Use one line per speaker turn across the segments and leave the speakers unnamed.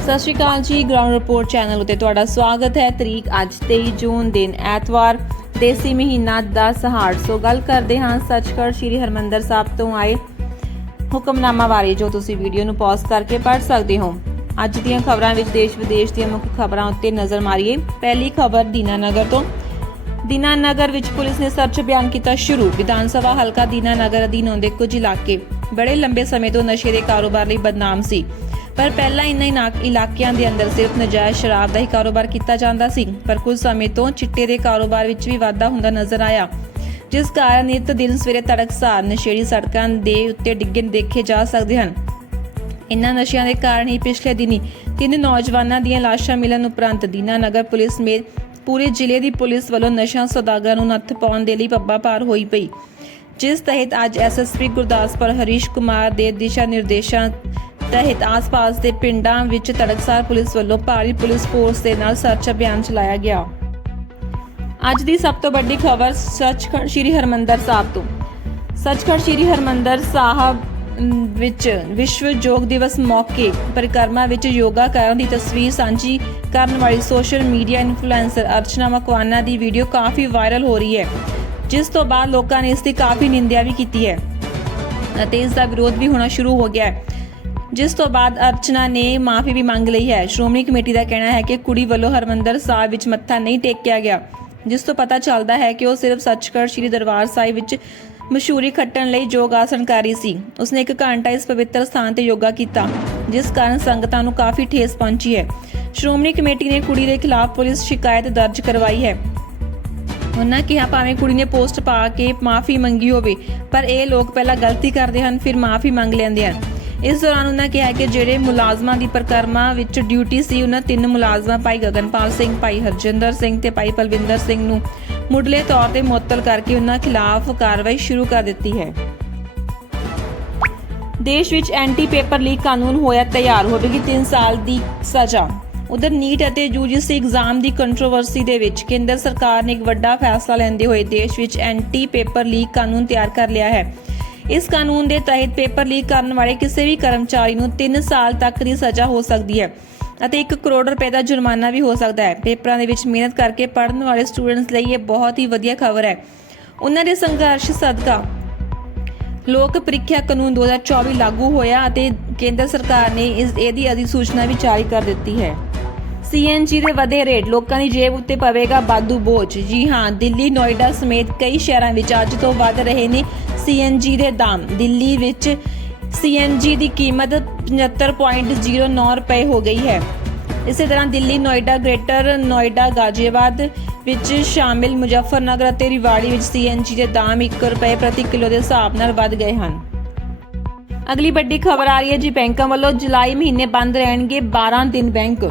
ਸਤਿ ਸ਼੍ਰੀ ਅਕਾਲ ਜੀ, ground report channel ਉਤੇ ਤੁਹਾਡਾ ਸਵਾਗਤ ਹੈ। ਤਰੀਕ ਅੱਜ 23 ਜੂਨ ਦਿਨ ਐਤਵਾਰ, ਦੇਸੀ ਮਹੀਨਾ ਦਾ ਸਹਾੜ ਸੋ ਗੱਲ ਕਰਦੇ ਹਾਂ, ਸੱਚਖੰਡ ਸ੍ਰੀ ਹਰਮੰਦਰ ਸਾਹਿਬ ਤੋਂ ਆਏ ਹੁਕਮਨਾਮਾ ਬਾਰੇ, ਜੋ ਤੁਸੀਂ ਵੀਡੀਓ ਨੂੰ ਪੌਜ਼ ਕਰਕੇ ਪੜ੍ਹ ਸਕਦੇ ਹੋ। ਅੱਜ ਦੀਆਂ ਖਬਰਾਂ ਵਿੱਚ ਦੇਸ਼ ਵਿਦੇਸ਼ ਦੀਆਂ ਮੁੱਖ ਖਬਰਾਂ ਉੱਤੇ ਨਜ਼ਰ ਮਾਰੀਏ। ਪਹਿਲੀ ਖਬਰ, ਦੀਨਾਨਗਰ ਤੋਂ। ਦੀਨਾਨਗਰ ਵਿੱਚ ਪੁਲਿਸ ਨੇ ਸਰਚ ਅਭਿਆਨ ਕੀਤਾ ਸ਼ੁਰੂ। ਵਿਧਾਨ ਸਭਾ ਹਲਕਾ ਦੀਨਾਨਗਰ ਅਧੀਨ ਆਉਂਦੇ ਕੁਝ ਇਲਾਕੇ। ਬੜੇ ਲੰਬੇ ਸਮੇਂ ਤੋਂ ਨਸ਼ੇ ਦੇ ਕਾਰੋਬਾਰ ਲਈ ਬਦਨਾਮ ਸੀ। ਪਰ ਪਹਿਲਾਂ ਇਨ੍ਹਾਂ ਇਲਾਕਿਆਂ ਦੇ ਅੰਦਰ ਸਿਰਫ ਨਜਾਇਜ਼ ਸ਼ਰਾਬ ਦਾ ਹੀ ਕਾਰੋਬਾਰ ਕੀਤਾ ਜਾਂਦਾ ਸੀ। ਪਰ ਕੁਝ ਸਮੇਂ ਤੋਂ ਚਿੱਟੇ ਦੇ ਕਾਰੋਬਾਰ ਵਿੱਚ ਵੀ ਵਾਧਾ ਹੁੰਦਾ ਨਜ਼ਰ ਆਇਆ। ਜਿਸ ਕਾਰਨ ਨਿਤ ਦਿਨ ਸਵੇਰੇ ਤੜਕਸਾਰ ਨਸ਼ੇੜੀ ਸੜਕਾਂ ਦੇ ਉੱਤੇ ਡਿੱਗੇ ਦੇਖੇ ਜਾ ਸਕਦੇ ਹਨ। ਇਨ੍ਹਾਂ ਨਸ਼ਿਆਂ ਦੇ ਕਾਰਨ ਹੀ ਪਿਛਲੇ ਦਿਨੀ ਤਿੰਨ ਨੌਜਵਾਨਾਂ ਦੀਆਂ ਲਾਸ਼ਾਂ ਮਿਲਣ ਉਪਰੰਤ ਦੀਨਾਨਗਰ ਪੁਲਿਸ ਸਮੇਤ ਪੂਰੇ ਜ਼ਿਲ੍ਹੇ ਦੀ ਪੁਲਿਸ ਵੱਲੋਂ ਨਸ਼ਾ ਸੌਦਾਗਰਾਂ ਨੂੰ ਨੱਥ ਪਾਉਣ ਦੇ ਲਈ ਪੱਬਾ ਪਾਰ ਹੋਈ ਪਈ। ਜਿਸ ਤਹਿਤ ਅੱਜ ਐਸਐਸਪੀ ਗੁਰਦਾਸਪੁਰ ਹਰੀਸ਼ ਕੁਮਾਰ ਦੇ ਦਿਸ਼ਾ ਨਿਰਦੇਸ਼ਾਂ ਤਹਿਤ ਆਸ-ਪਾਸ ਦੇ ਪਿੰਡਾਂ ਵਿੱਚ ਤੜਕਸਾਰ ਪੁਲਿਸ ਵੱਲੋਂ ਭਾਰੀ ਪੁਲਿਸ ਫੋਰਸ ਦੇ ਨਾਲ ਸਰਚ ਅਭਿਆਨ ਚਲਾਇਆ ਗਿਆ। ਅੱਜ ਦੀ ਸਭ ਤੋਂ ਵੱਡੀ ਖਬਰ ਸੱਚਖੰਡ ਸ੍ਰੀ ਹਰਮੰਦਰ ਸਾਹਿਬ ਤੋਂ। ਸੱਚਖੰਡ ਸ੍ਰੀ ਹਰਮੰਦਰ ਸਾਹਿਬ ਵਿੱਚ ਵਿਸ਼ਵ ਯੋਗ ਦਿਵਸ ਮੌਕੇ ਪਰਿਕਰਮਾ ਵਿੱਚ ਯੋਗਾ ਕਰਨ ਦੀ ਤਸਵੀਰ ਸਾਂਝੀ ਕਰਨ ਵਾਲੀ social media influencer Archana Makwana ਦੀ ਵੀਡੀਓ ਕਾਫੀ ਵਾਇਰਲ ਹੋ ਰਹੀ ਹੈ, ਜਿਸ ਤੋਂ ਬਾਅਦ ਲੋਕਾਂ ਨੇ ਇਸ ਦੀ ਕਾਫੀ ਨਿੰਦਿਆ ਵੀ ਕੀਤੀ ਹੈ ਅਤੇ ਇਸ ਦਾ ਵਿਰੋਧ ਵੀ ਹੋਣਾ ਸ਼ੁਰੂ ਹੋ ਗਿਆ ਹੈ। ਜਿਸ ਤੋਂ ਬਾਅਦ ਅਰਚਨਾ ਨੇ ਮਾਫੀ ਵੀ ਮੰਗ ਲਈ ਹੈ। ਸ਼੍ਰੋਮਣੀ ਕਮੇਟੀ ਦਾ ਕਹਿਣਾ ਹੈ ਕਿ ਕੁੜੀ ਵੱਲੋਂ ਹਰਮੰਦਰ ਸਾਹਿਬ ਵਿੱਚ ਮੱਥਾ ਨਹੀਂ ਟੇਕਿਆ ਗਿਆ, ਜਿਸ ਤੋਂ ਪਤਾ ਚੱਲਦਾ ਹੈ ਕਿ ਉਹ ਸਿਰਫ ਸੱਚਖੰਡ ਸ੍ਰੀ ਦਰਬਾਰ ਸਾਹਿਬ ਵਿੱਚ ਮਸ਼ਹੂਰੀ ਖੱਟਣ ਲਈ ਯੋਗ ਆਸਣ ਕਰ ਰਹੀ ਸੀ। ਉਸਨੇ ਇੱਕ ਘੰਟਾ ਇਸ ਪਵਿੱਤਰ ਸਥਾਨ ਤੇ ਯੋਗਾ ਕੀਤਾ, ਜਿਸ ਕਾਰਨ ਸੰਗਤਾਂ ਨੂੰ ਕਾਫੀ ਠੇਸ ਪਹੁੰਚੀ ਹੈ। ਸ਼੍ਰੋਮਣੀ ਕਮੇਟੀ ਨੇ ਕੁੜੀ ਦੇ ਖਿਲਾਫ ਪੁਲਿਸ ਸ਼ਿਕਾਇਤ ਦਰਜ ਕਰਵਾਈ ਹੈ। ਉਹਨਾਂ ਕਿਹਾ, ਭਾਵੇਂ ਕੁੜੀ ਨੇ ਪੋਸਟ ਪਾ ਕੇ ਮਾਫੀ ਮੰਗੀ ਹੋਵੇ, ਪਰ ਇਹ ਲੋਕ ਪਹਿਲਾਂ ਗਲਤੀ ਕਰਦੇ ਹਨ, ਫਿਰ ਮਾਫੀ ਮੰਗ ਲੈਂਦੇ ਹਨ। ਇਸ ਦੌਰਾਨ ਉਹਨਾਂ ਕਿਹਾ ਕਿ ਜਿਹੜੇ ਮੁਲਾਜ਼ਮਾਂ ਦੀ ਪ੍ਰਕਰਮਾ ਵਿੱਚ ਡਿਊਟੀ ਸੀ, ਉਹਨਾਂ ਤਿੰਨ ਮੁਲਾਜ਼ਮਾਂ, ਭਾਈ ਗਗਨਪਾਲ ਸਿੰਘ, ਭਾਈ ਹਰਜਿੰਦਰ ਸਿੰਘ ਤੇ ਭਾਈ ਪਲਵਿੰਦਰ ਸਿੰਘ ਨੂੰ ਮੁੱਢਲੇ ਤੌਰ ਤੇ ਮੁਅੱਤਲ ਕਰਕੇ ਉਹਨਾਂ ਖਿਲਾਫ ਕਾਰਵਾਈ ਸ਼ੁਰੂ ਕਰ ਦਿੱਤੀ ਹੈ। ਦੇਸ਼ ਵਿੱਚ ਐਂਟੀ ਪੇਪਰ ਲੀਕ ਕਾਨੂੰਨ ਹੋਇਆ ਤਿਆਰ, ਹੋਵੇਗੀ 3 ਸਾਲ ਦੀ ਸਜ਼ਾ। ਉਧਰ ਨੀਟ ਅਤੇ ਯੂਜੀਸੀ ਐਗਜ਼ਾਮ ਦੀ ਕੰਟਰੋਵਰਸੀ ਦੇ ਵਿੱਚ ਕੇਂਦਰ ਸਰਕਾਰ ਨੇ ਇੱਕ ਵੱਡਾ ਫੈਸਲਾ ਲੈਂਦੇ ਹੋਏ ਦੇਸ਼ ਵਿੱਚ ਐਂਟੀ ਪੇਪਰ ਲੀਕ ਕਾਨੂੰਨ ਤਿਆਰ ਕਰ ਲਿਆ ਹੈ। ਇਸ ਕਾਨੂੰਨ ਦੇ ਤਹਿਤ ਪੇਪਰ ਲੀਕ ਕਰਨ ਵਾਲੇ ਕਿਸੇ ਵੀ ਕਰਮਚਾਰੀ ਨੂੰ 3 ਸਾਲ ਤੱਕ ਦੀ ਸਜ਼ਾ ਹੋ ਸਕਦੀ ਹੈ ਅਤੇ 1 ਕਰੋੜ ਰੁਪਏ ਦਾ ਜੁਰਮਾਨਾ ਵੀ ਹੋ ਸਕਦਾ ਹੈ। ਪੇਪਰਾਂ ਦੇ ਵਿੱਚ ਮਿਹਨਤ ਕਰਕੇ ਪੜ੍ਹਨ ਵਾਲੇ ਸਟੂਡੈਂਟਸ ਲਈ ਇਹ ਬਹੁਤ ਹੀ ਵਧੀਆ ਖਬਰ ਹੈ। ਉਹਨਾਂ ਦੇ ਸੰਘਰਸ਼ ਸਦਕਾ ਲੋਕ ਪ੍ਰੀਖਿਆ ਕਾਨੂੰਨ 2024 ਲਾਗੂ ਹੋਇਆ ਅਤੇ ਕੇਂਦਰ ਸਰਕਾਰ ਨੇ ਇਸ ਇਹਦੀ ਅਧਿਸੂਚਨਾ ਵੀ ਜਾਰੀ ਕਰ ਦਿੱਤੀ ਹੈ। ਸੀਐਨਜੀ ਦੇ ਵਧੇ ਰੇਟ ਲੋਕਾਂ ਦੀ ਜੇਬ ਉੱਤੇ ਪਵੇਗਾ ਬਾਦੂ ਬੋਝ। ਜੀ ਹਾਂ, ਦਿੱਲੀ, ਨੋਇਡਾ ਸਮੇਤ ਕਈ ਸ਼ਹਿਰਾਂ ਵਿੱਚ ਅੱਜ ਤੋਂ ਵੱਧ ਰਹੇ ਨੇ ਸੀਐਨਜੀ ਦੇ ਦਾਮ। ਦਿੱਲੀ ਵਿੱਚ ਸੀਐਨਜੀ ਦੀ ਕੀਮਤ 75.09 ਰੁਪਏ ਹੋ ਗਈ ਹੈ। ਇਸੇ ਤਰ੍ਹਾਂ ਦਿੱਲੀ, ਨੋਇਡਾ, ਗ੍ਰੇਟਰ ਨੋਇਡਾ, ਗਾਜ਼ੀਆਬਾਦ ਵਿੱਚ ਸ਼ਾਮਿਲ ਮੁਜ਼ੱਫਰਨਗਰ ਅਤੇ ਰਿਵਾੜੀ ਵਿੱਚ ਸੀਐਨਜੀ ਦੇ ਦਾਮ 1 ਰੁਪਏ ਪ੍ਰਤੀ ਕਿਲੋ ਦੇ ਹਿਸਾਬ ਨਾਲ ਵੱਧ ਗਏ ਹਨ। ਅਗਲੀ ਵੱਡੀ ਖਬਰ ਆ ਰਹੀ ਹੈ ਜੀ ਬੈਂਕਾਂ ਵੱਲੋਂ ਜੁਲਾਈ ਮਹੀਨੇ ਬੰਦ ਰਹਿਣਗੇ 12 ਦਿਨ ਬੈਂਕ।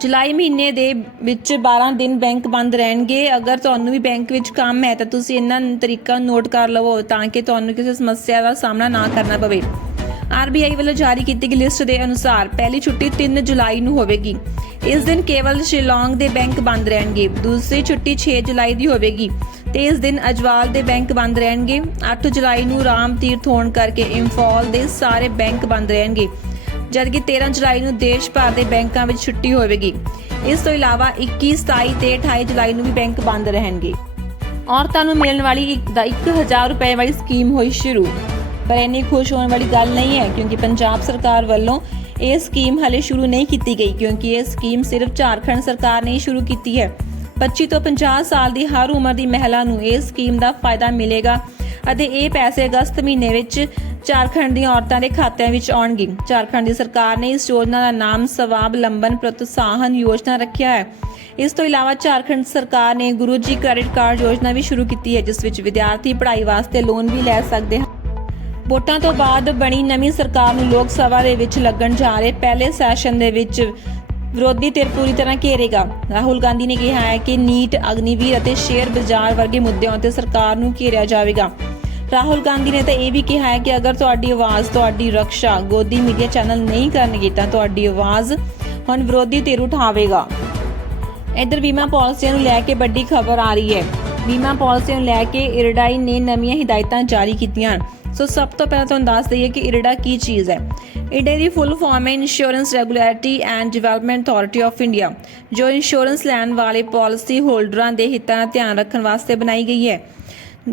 ਜੁਲਾਈ ਮਹੀਨੇ ਦੇ ਵਿੱਚ 12 ਦਿਨ ਬੈਂਕ ਬੰਦ ਰਹਿਣਗੇ। ਅਗਰ ਤੁਹਾਨੂੰ ਵੀ ਬੈਂਕ ਵਿੱਚ ਕੰਮ ਹੈ ਤਾਂ ਤੁਸੀਂ ਇਹਨਾਂ ਤਰੀਕਾ ਨੋਟ ਕਰ ਲਵੋ ਤਾਂ ਕਿ ਤੁਹਾਨੂੰ ਕਿਸੇ ਸਮੱਸਿਆ ਦਾ ਸਾਹਮਣਾ ਨਾ ਕਰਨਾ ਪਵੇ। ਆਰਬੀਆਈ ਵੱਲੋਂ ਜਾਰੀ ਕੀਤੀ ਗਈ ਲਿਸਟ ਦੇ ਅਨੁਸਾਰ ਪਹਿਲੀ ਛੁੱਟੀ 3 ਜੁਲਾਈ ਨੂੰ ਹੋਵੇਗੀ। ਇਸ ਦਿਨ ਕੇਵਲ ਸ਼ਿਲੌਂਗ ਦੇ ਬੈਂਕ ਬੰਦ ਰਹਿਣਗੇ। ਦੂਸਰੀ ਛੁੱਟੀ 6 ਜੁਲਾਈ ਦੀ ਹੋਵੇਗੀ ਤੇ ਇਸ ਦਿਨ ਅਜਵਾਲ ਦੇ ਬੈਂਕ ਬੰਦ ਰਹਿਣਗੇ। 8 ਜੁਲਾਈ ਨੂੰ ਰਾਮ ਤੀਰਥ ਹੋਣ ਕਰਕੇ ਇੰਫਾਲ ਦੇ ਸਾਰੇ ਬੈਂਕ ਬੰਦ ਰਹਿਣਗੇ। ਜਦਕਿ 13 ਜੁਲਾਈ ਨੂੰ ਦੇਸ਼ ਭਰ ਦੇ ਬੈਂਕਾਂ ਵਿੱਚ ਛੁੱਟੀ ਹੋਵੇਗੀ। ਇਸ ਤੋਂ ਇਲਾਵਾ 21 27 ਤੇ 28 ਜੁਲਾਈ ਨੂੰ ਵੀ ਬੈਂਕ ਬੰਦ ਰਹਿਣਗੇ। ਔਰਤਾਂ ਨੂੰ ਮਿਲਣ ਵਾਲੀ ਇੱਕ ਦਾ 1000 ਰੁਪਏ ਵਾਲੀ ਸਕੀਮ ਹੋਈ ਸ਼ੁਰੂ। ਪਰ ਇੰਨੀ ਖੁਸ਼ ਹੋਣ ਵਾਲੀ ਗੱਲ ਨਹੀਂ ਹੈ, ਕਿਉਂਕਿ ਪੰਜਾਬ ਸਰਕਾਰ ਵੱਲੋਂ ਇਹ ਸਕੀਮ ਹਲੇ ਸ਼ੁਰੂ ਨਹੀਂ ਕੀਤੀ ਗਈ, ਕਿਉਂਕਿ ਇਹ ਸਕੀਮ ਸਿਰਫ ਝਾਰਖੰਡ ਸਰਕਾਰ ਨੇ ਸ਼ੁਰੂ ਕੀਤੀ ਹੈ। 25 ਤੋਂ 50 ਸਾਲ ਦੀ ਹਰ ਉਮਰ ਦੀ ਮਹਿਲਾ ਨੂੰ ਇਹ ਸਕੀਮ ਦਾ ਫਾਇਦਾ ਮਿਲੇਗਾ ਅਤੇ ਇਹ ਪੈਸੇ ਅਗਸਤ ਮਹੀਨੇ ਵਿੱਚ ਝਾਰਖੰਡ ਦੀਆਂ ਔਰਤਾਂ ਦੇ ਖਾਤਿਆਂ ਵਿੱਚ ਆਉਣਗੇ ਝਾਰਖੰਡ ਦੀ ਸਰਕਾਰ ਨੇ ਇਸ ਯੋਜਨਾ ਦਾ ਨਾਮ ਸਵਾਬ ਲੰਬਨ ਪ੍ਰੋਤਸਾਹਨ ਯੋਜਨਾ ਰੱਖਿਆ ਹੈ। ਇਸ ਤੋਂ ਇਲਾਵਾ ਝਾਰਖੰਡ ਸਰਕਾਰ ਨੇ ਗੁਰੂ ਜੀ ਕ੍ਰੈਡਿਟ ਕਾਰਡ ਯੋਜਨਾ ਵੀ ਸ਼ੁਰੂ ਕੀਤੀ ਹੈ, ਜਿਸ ਵਿੱਚ ਵਿਦਿਆਰਥੀ ਪੜ੍ਹਾਈ ਵਾਸਤੇ ਲੋਨ ਵੀ ਲੈ ਸਕਦੇ ਹਨ। ਵੋਟਾਂ ਤੋਂ ਬਾਅਦ ਬਣੀ ਨਵੀਂ ਸਰਕਾਰ ਨੂੰ ਲੋਕ ਸਭਾ ਦੇ ਵਿੱਚ ਲੱਗਣ ਜਾ ਰਹੇ ਪਹਿਲੇ ਸੈਸ਼ਨ ਦੇ ਵਿੱਚ ਵਿਰੋਧੀ ਧਿਰ ਪੂਰੀ ਤਰ੍ਹਾਂ ਘੇਰੇਗਾ। ਰਾਹੁਲ ਗਾਂਧੀ ਨੇ ਕਿਹਾ ਹੈ ਕਿ ਨੀਟ, ਅਗਨੀਵੀਰ ਅਤੇ ਸ਼ੇਅਰ ਬਾਜ਼ਾਰ ਵਰਗੇ ਮੁੱਦਿਆਂ ਉੱਤੇ ਸਰਕਾਰ ਨੂੰ ਘੇਰਿਆ ਜਾਵੇਗਾ। ਰਾਹੁਲ ਗਾਂਧੀ ਨੇ ਤਾਂ ਇਹ ਵੀ ਕਿਹਾ ਹੈ ਕਿ ਅਗਰ ਤੁਹਾਡੀ ਆਵਾਜ਼, ਤੁਹਾਡੀ ਰੱਖਿਆ ਗੋਦੀ ਮੀਡੀਆ ਚੈਨਲ ਨਹੀਂ ਕਰਨਗੇ ਤਾਂ ਤੁਹਾਡੀ ਆਵਾਜ਼ ਹੁਣ ਵਿਰੋਧੀ ਧਿਰ ਉਠਾਵੇਗਾ। ਇੱਧਰ ਬੀਮਾ ਪਾਲਿਸੀਆਂ ਨੂੰ ਲੈ ਕੇ ਵੱਡੀ ਖਬਰ ਆ ਰਹੀ ਹੈ। ਬੀਮਾ ਪਾਲਿਸੀਆਂ ਨੂੰ ਲੈ ਕੇ ਇਰਡਾਈ ਨੇ ਨਵੀਆਂ ਹਦਾਇਤਾਂ ਜਾਰੀ ਕੀਤੀਆਂ। ਹਨ। ਸੋ ਸਭ ਤੋਂ ਪਹਿਲਾਂ ਤੁਹਾਨੂੰ ਦੱਸ ਦਈਏ ਕਿ ਇਰਡਾ ਕੀ ਚੀਜ਼ ਹੈ। ਇਰਡਾ ਦੀ ਫੁੱਲ ਫਾਰਮ ਹੈ insurance regulatory and development authority of India ਜੋ ਇੰਸ਼ੋਰੈਂਸ ਲੈਣ ਵਾਲੇ ਪਾਲਿਸੀ ਹੋਲਡਰਾਂ ਦੇ ਹਿੱਤਾਂ ਦਾ ਧਿਆਨ ਰੱਖਣ ਵਾਸਤੇ ਬਣਾਈ ਗਈ ਹੈ।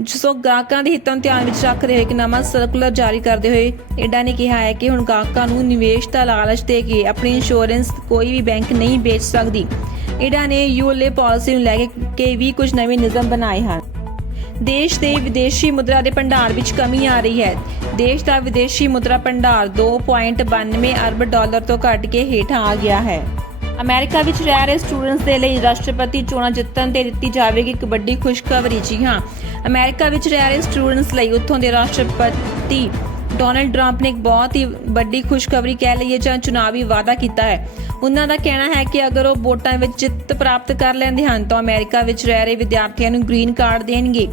ਸੋ ਗਾਹਕਾਂ ਦੇ ਹਿੱਤਾਂ ਨੂੰ ਧਿਆਨ ਵਿੱਚ ਰੱਖਦੇ ਹੋਏ ਇੱਕ ਨਵਾਂ ਸਰਕੂਲਰ ਜਾਰੀ ਕਰਦੇ ਹੋਏ ਇਡਾ ਨੇ ਕਿਹਾ ਹੈ ਕਿ ਹੁਣ ਗਾਹਕਾਂ ਨੂੰ ਨਿਵੇਸ਼ ਦਾ ਲਾਲਚ ਦੇ ਕੇ ਆਪਣੀ ਇੰਸ਼ੋਰੈਂਸ ਕੋਈ ਵੀ ਬੈਂਕ ਨਹੀਂ ਵੇਚ ਸਕਦੀ। ਇਡਾ ਨੇ ਯੂਐਲਏ ਪਾਲਿਸੀ ਨੂੰ ਲੈ ਕੇ ਕੇ ਵੀ ਕੁਝ ਨਵੇਂ ਨਿਯਮ ਬਣਾਏ ਹਨ। ਦੇਸ਼ ਦੇ ਵਿਦੇਸ਼ੀ ਮੁਦਰਾ ਦੇ ਭੰਡਾਰ ਵਿੱਚ ਕਮੀ ਆ ਰਹੀ ਹੈ। ਦੇਸ਼ ਦਾ ਵਿਦੇਸ਼ੀ ਮੁਦਰਾ ਭੰਡਾਰ 2.92 ਅਰਬ ਡਾਲਰ ਤੋਂ ਘਟ ਕੇ ਹੇਠਾਂ ਆ ਗਿਆ ਹੈ। ਅਮਰੀਕਾ ਵਿੱਚ ਰਹਿ ਰਹੇ ਸਟੂਡੈਂਟਸ ਦੇ ਲਈ ਰਾਸ਼ਟਰਪਤੀ ਚੋਣਾਂ ਜਿੱਤਣ ਤੇ ਦਿੱਤੀ ਜਾਵੇਗੀ ਇੱਕ ਵੱਡੀ ਖੁਸ਼ਖਬਰੀ। ਜੀ ਹਾਂ, ਅਮਰੀਕਾ ਵਿੱਚ ਰਹਿ ਰਹੇ ਸਟੂਡੈਂਟਸ ਲਈ ਉੱਥੋਂ ਦੇ ਰਾਸ਼ਟਰਪਤੀ ਡੋਨਲਡ ਟਰੰਪ ਨੇ ਇੱਕ ਬਹੁਤ ਹੀ ਵੱਡੀ ਖੁਸ਼ਖਬਰੀ ਕਹਿ ਲਈਏ ਜਾਂ ਚੁਣਾਵੀ ਵਾਅਦਾ ਕੀਤਾ ਹੈ। ਉਹਨਾਂ ਦਾ ਕਹਿਣਾ ਹੈ ਕਿ ਅਗਰ ਉਹ ਵੋਟਾਂ ਵਿੱਚ ਜਿੱਤ ਪ੍ਰਾਪਤ ਕਰ ਲੈਂਦੇ ਹਨ ਤਾਂ ਅਮਰੀਕਾ ਵਿੱਚ ਰਹਿ ਰਹੇ ਵਿਦਿਆਰਥੀਆਂ ਨੂੰ ਗ੍ਰੀਨ ਕਾਰਡ ਦੇਣਗੇ।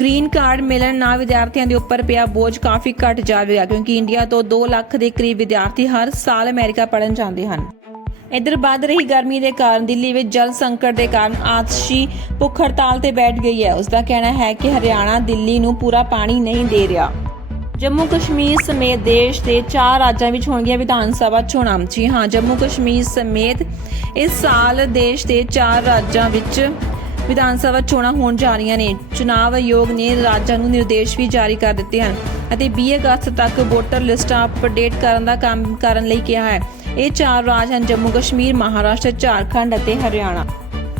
ਗ੍ਰੀਨ ਕਾਰਡ ਮਿਲਣ ਨਾਲ ਵਿਦਿਆਰਥੀਆਂ ਦੇ ਉੱਪਰ ਪਿਆ ਬੋਝ ਕਾਫੀ ਘਟ ਜਾਵੇਗਾ ਕਿਉਂਕਿ ਇੰਡੀਆ ਤੋਂ 2 ਲੱਖ ਦੇ ਕਰੀਬ ਵਿਦਿਆਰਥੀ ਹਰ ਸਾਲ ਅਮਰੀਕਾ ਪੜ੍ਹਨ ਜਾਂਦੇ ਹਨ। ਇਧਰ ਵੱਧ ਰਹੀ ਗਰਮੀ ਦੇ ਕਾਰਨ ਦਿੱਲੀ ਵਿੱਚ ਜਲ ਸੰਕਟ ਦੇ ਕਾਰਨ ਆਤਸ਼ੀ ਭੁੱਖ ਹੜਤਾਲ ਤੇ ਬੈਠ ਗਈ ਹੈ। ਉਸ ਦਾ ਕਹਿਣਾ ਹੈ ਕਿ ਹਰਿਆਣਾ ਦਿੱਲੀ ਨੂੰ ਪੂਰਾ ਪਾਣੀ ਨਹੀਂ ਦੇ ਰਿਹਾ। ਜੰਮੂ ਕਸ਼ਮੀਰ ਸਮੇਤ ਦੇਸ਼ ਦੇ ਚਾਰ ਰਾਜਾਂ ਵਿੱਚ ਹੋਣਗੀਆਂ ਵਿਧਾਨ ਸਭਾ ਚੋਣਾਂ। ਜੀ ਹਾਂ, ਜੰਮੂ ਕਸ਼ਮੀਰ ਸਮੇਤ ਇਸ ਸਾਲ ਦੇਸ਼ ਦੇ ਚਾਰ ਰਾਜਾਂ ਵਿੱਚ ਵਿਧਾਨ ਸਭਾ ਚੋਣਾਂ ਹੋਣ ਜਾ ਰਹੀਆਂ ਨੇ। ਚੁਣਾਵ ਆਯੋਗ ਨੇ ਰਾਜਾਂ ਨੂੰ ਨਿਰਦੇਸ਼ ਵੀ ਜਾਰੀ ਕਰ ਦਿੱਤੇ ਹਨ ਅਤੇ 20 ਅਗਸਤ ਤੱਕ ਵੋਟਰ ਲਿਸਟਾਂ ਅਪਡੇਟ ਕਰਨ ਦਾ ਕੰਮ ਕਰਨ ਲਈ ਕਿਹਾ ਹੈ। ਇਹ ਚਾਰ ਰਾਜ ਹਨ, ਜੰਮੂ ਕਸ਼ਮੀਰ, ਮਹਾਰਾਸ਼ਟਰ, ਝਾਰਖੰਡ ਅਤੇ ਹਰਿਆਣਾ।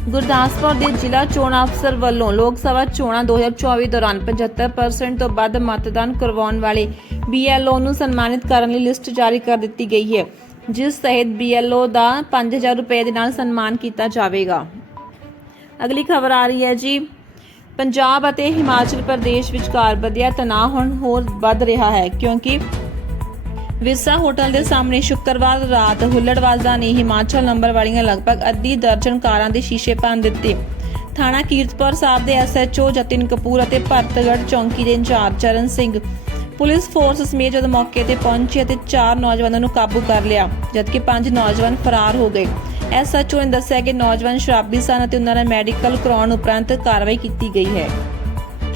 ਗੁਰਦਾਸਪੁਰ ਦੇ ਜ਼ਿਲ੍ਹਾ ਚੋਣ ਅਫਸਰ ਵੱਲੋਂ ਲੋਕ ਸਭਾ ਚੋਣਾਂ 2024 ਦੌਰਾਨ 75% ਤੋਂ ਵੱਧ ਮਤਦਾਨ ਕਰਵਾਉਣ ਵਾਲੇ BLO ਨੂੰ ਸਨਮਾਨਿਤ ਕਰਨ ਲਈ ਲਿਸਟ ਜਾਰੀ ਕਰ ਦਿੱਤੀ ਗਈ ਹੈ, ਜਿਸ ਤਹਿਤ BLO ਦਾ 5000 ਰੁਪਏ ਦੇ ਨਾਲ ਸਨਮਾਨ ਕੀਤਾ ਜਾਵੇਗਾ। ਅਗਲੀ ਖਬਰ ਆ ਰਹੀ ਹੈ ਜੀ, ਪੰਜਾਬ ਅਤੇ ਹਿਮਾਚਲ ਪ੍ਰਦੇਸ਼ ਵਿਚਕਾਰ ਵਧਿਆ ਤਣਾਅ ਹੁਣ ਹੋਰ ਵੱਧ ਰਿਹਾ ਹੈ, ਕਿਉਂਕਿ ਵਿਰਸਾ ਹੋਟਲ ਦੇ ਸਾਹਮਣੇ ਸ਼ੁੱਕਰਵਾਰ ਰਾਤ ਹੁੱਲੜਵਾਜ਼ਾਂ ਨੇ ਹਿਮਾਚਲ ਨੰਬਰ ਵਾਲੀਆਂ ਲਗਭਗ ਅੱਧੀ ਦਰਜਨ ਕਾਰਾਂ ਦੇ ਸ਼ੀਸ਼ੇ ਭੰਨ ਦਿੱਤੇ। ਥਾਣਾ ਕੀਰਤਪੁਰ ਸਾਹਿਬ ਦੇ ਐਸਐਚਓ ਜਤਿਨ ਕਪੂਰ ਅਤੇ ਭਰਤਗੜ ਚੌਂਕੀ ਦੇ incharge Charan Singh. Police force ਸਮੇਤ ਜਦ ਮੌਕੇ ਤੇ ਪਹੁੰਚੀ ਅਤੇ ਚਾਰ ਨੌਜਵਾਨਾਂ ਨੂੰ ਕਾਬੂ ਕਰ ਲਿਆ, ਜਦਕਿ ਪੰਜ ਨੌਜਵਾਨ ਫਰਾਰ ਹੋ ਗਏ। ਐਸਐਚਓ ਨੇ ਦੱਸਿਆ ਕਿ ਨੌਜਵਾਨ ਸ਼ਰਾਬੀ ਸਨ ਅਤੇ ਉਹਨਾਂ ਦਾ ਮੈਡੀਕਲ ਕਰਾਉਣ ਉਪਰੰਤ ਕਾਰਵਾਈ ਕੀਤੀ ਗਈ ਹੈ।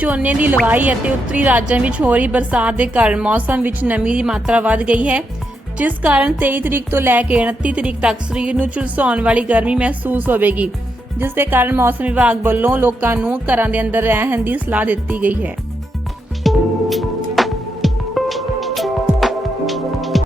ਝੋਨੇ ਦੀ ਲਵਾਈ ਅਤੇ ਉੱਤਰੀ ਰਾਜਾਂ ਵਿੱਚ ਹੋ ਰਹੀ ਬਰਸਾਤ ਦੇ ਕਾਰਨ ਮੌਸਮ ਵਿੱਚ ਨਮੀ ਦੀ ਮਾਤਰਾ ਵੱਧ ਗਈ ਹੈ, ਜਿਸ ਕਾਰਨ 23 ਤਰੀਕ ਤੋਂ ਲੈ ਕੇ 29 ਤਰੀਕ ਤੱਕ ਸਰੀਰ ਨੂੰ ਝੁਲਸਾਉਣ ਵਾਲੀ ਗਰਮੀ ਮਹਿਸੂਸ ਹੋਵੇਗੀ, ਜਿਸ ਦੇ ਕਾਰਨ ਮੌਸਮ ਵਿਭਾਗ ਵੱਲੋਂ ਲੋਕਾਂ ਨੂੰ ਘਰਾਂ ਦੇ ਅੰਦਰ ਰਹਿਣ ਦੀ ਸਲਾਹ ਦਿੱਤੀ ਗਈ ਹੈ।